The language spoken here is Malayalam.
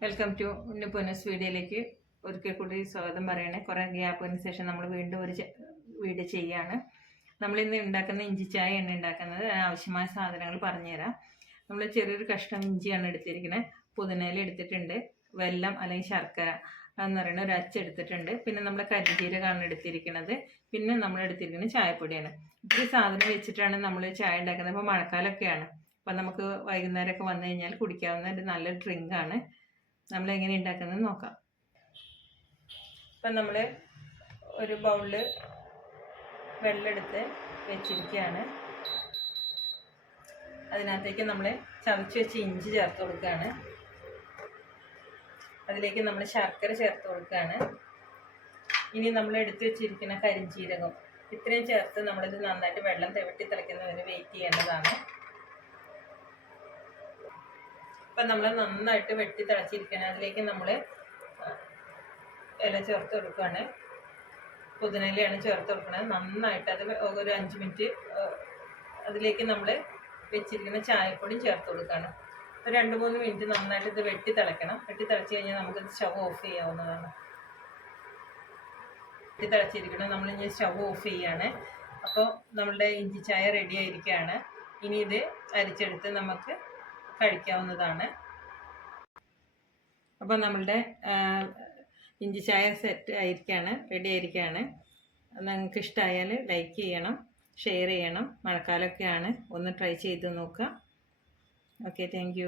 വെൽക്കം ടു ഉണ്ണിപ്പൊന്നസ് വീഡിയോയിലേക്ക് ഒരിക്കൽ കൂടി സ്വാഗതം പറയണേ. കുറേ ഗ്യാപ്പിന് ശേഷം നമ്മൾ വീണ്ടും ഒരു വീഡിയോ ചെയ്യാണ്. നമ്മളിന്ന് ഉണ്ടാക്കുന്ന ഇഞ്ചി ചായയാണ് ഉണ്ടാക്കുന്നത്. ആവശ്യമായ സാധനങ്ങൾ പറഞ്ഞുതരാം. നമ്മൾ ചെറിയൊരു കഷ്ണം ഇഞ്ചിയാണ് എടുത്തിരിക്കുന്നത് പുതിനയില എടുത്തിട്ടുണ്ട്. വെല്ലം അല്ലെങ്കിൽ ശർക്കര എന്ന് പറയുന്ന ഒരു അച്ചെടുത്തിട്ടുണ്ട് പിന്നെ നമ്മൾ കരിജീരകമാണ് എടുത്തിരിക്കുന്നത് പിന്നെ നമ്മൾ എടുത്തിരിക്കുന്നത് ചായപ്പൊടിയാണ്. ഈ സാധനം വെച്ചിട്ടാണ് നമ്മൾ ചായ ഉണ്ടാക്കുന്നത്. ഇപ്പോൾ മഴക്കാലമൊക്കെയാണ്. അപ്പം നമുക്ക് വൈകുന്നേരമൊക്കെ വന്നു കഴിഞ്ഞാൽ കുടിക്കാവുന്ന ഒരു നല്ലൊരു ഡ്രിങ്കാണ് നമ്മൾ എങ്ങനെ ഉണ്ടാക്കുന്നത് നോക്കാം. ഇപ്പം നമ്മൾ ഒരു ബൗളിൽ വെള്ളമെടുത്ത് വെച്ചിരിക്കുകയാണ് അതിനകത്തേക്ക് നമ്മൾ ചതച്ച് വെച്ച് ഇഞ്ചി ചേർത്ത് കൊടുക്കുകയാണ് അതിലേക്ക് നമ്മൾ ശർക്കര ചേർത്ത് കൊടുക്കുകയാണ് ഇനി നമ്മൾ എടുത്തു വെച്ചിരിക്കുന്ന കരിഞ്ചീരകം ഇത്രയും ചേർത്ത് നമ്മളിത് നന്നായിട്ട് വെള്ളം തെവിട്ടി തിളയ്ക്കുന്നവരെ ഇപ്പം നമ്മൾ നന്നായിട്ട് വെട്ടി തിളച്ചിരിക്കണം അതിലേക്ക് നമ്മൾ ഇല ചേർത്ത് കൊടുക്കുകയാണ് പുതിനയിലയാണ് ചേർത്ത് കൊടുക്കുന്നത് നന്നായിട്ട് അത് ഒരു അഞ്ച് മിനിറ്റ് അതിലേക്ക് നമ്മൾ വെച്ചിരിക്കുന്ന ചായപ്പൊടിയും ചേർത്ത് കൊടുക്കുകയാണ് അപ്പോൾ രണ്ട് മൂന്ന് മിനിറ്റ് നന്നായിട്ട് ഇത് വെട്ടി തിളക്കണം. വെട്ടി തിളച്ച് കഴിഞ്ഞാൽ നമുക്ക് സ്റ്റവ് ഓഫ് ചെയ്യാവുന്നതാണ്. വെട്ടി തിളച്ചിരിക്കണം നമ്മൾ ഇനി സ്റ്റവ് ഓഫ് ചെയ്യാണ്. അപ്പോൾ നമ്മളുടെ ഇഞ്ചി ചായ റെഡി ആയിരിക്കുകയാണ്. ഇനി ഇത് അരിച്ചെടുത്ത് നമുക്ക് കഴിക്കാവുന്നതാണ്. അപ്പോൾ നമ്മളുടെ ഇഞ്ചി ചായ സെറ്റ് ആയിരിക്കുകയാണ് റെഡി ആയിരിക്കുകയാണ് നിങ്ങൾക്ക് ഇഷ്ടമായാൽ ലൈക്ക് ചെയ്യണം ഷെയർ ചെയ്യണം. മഴക്കാലമൊക്കെയാണ്. ഒന്ന് ട്രൈ ചെയ്ത് നോക്കുക. Okay thank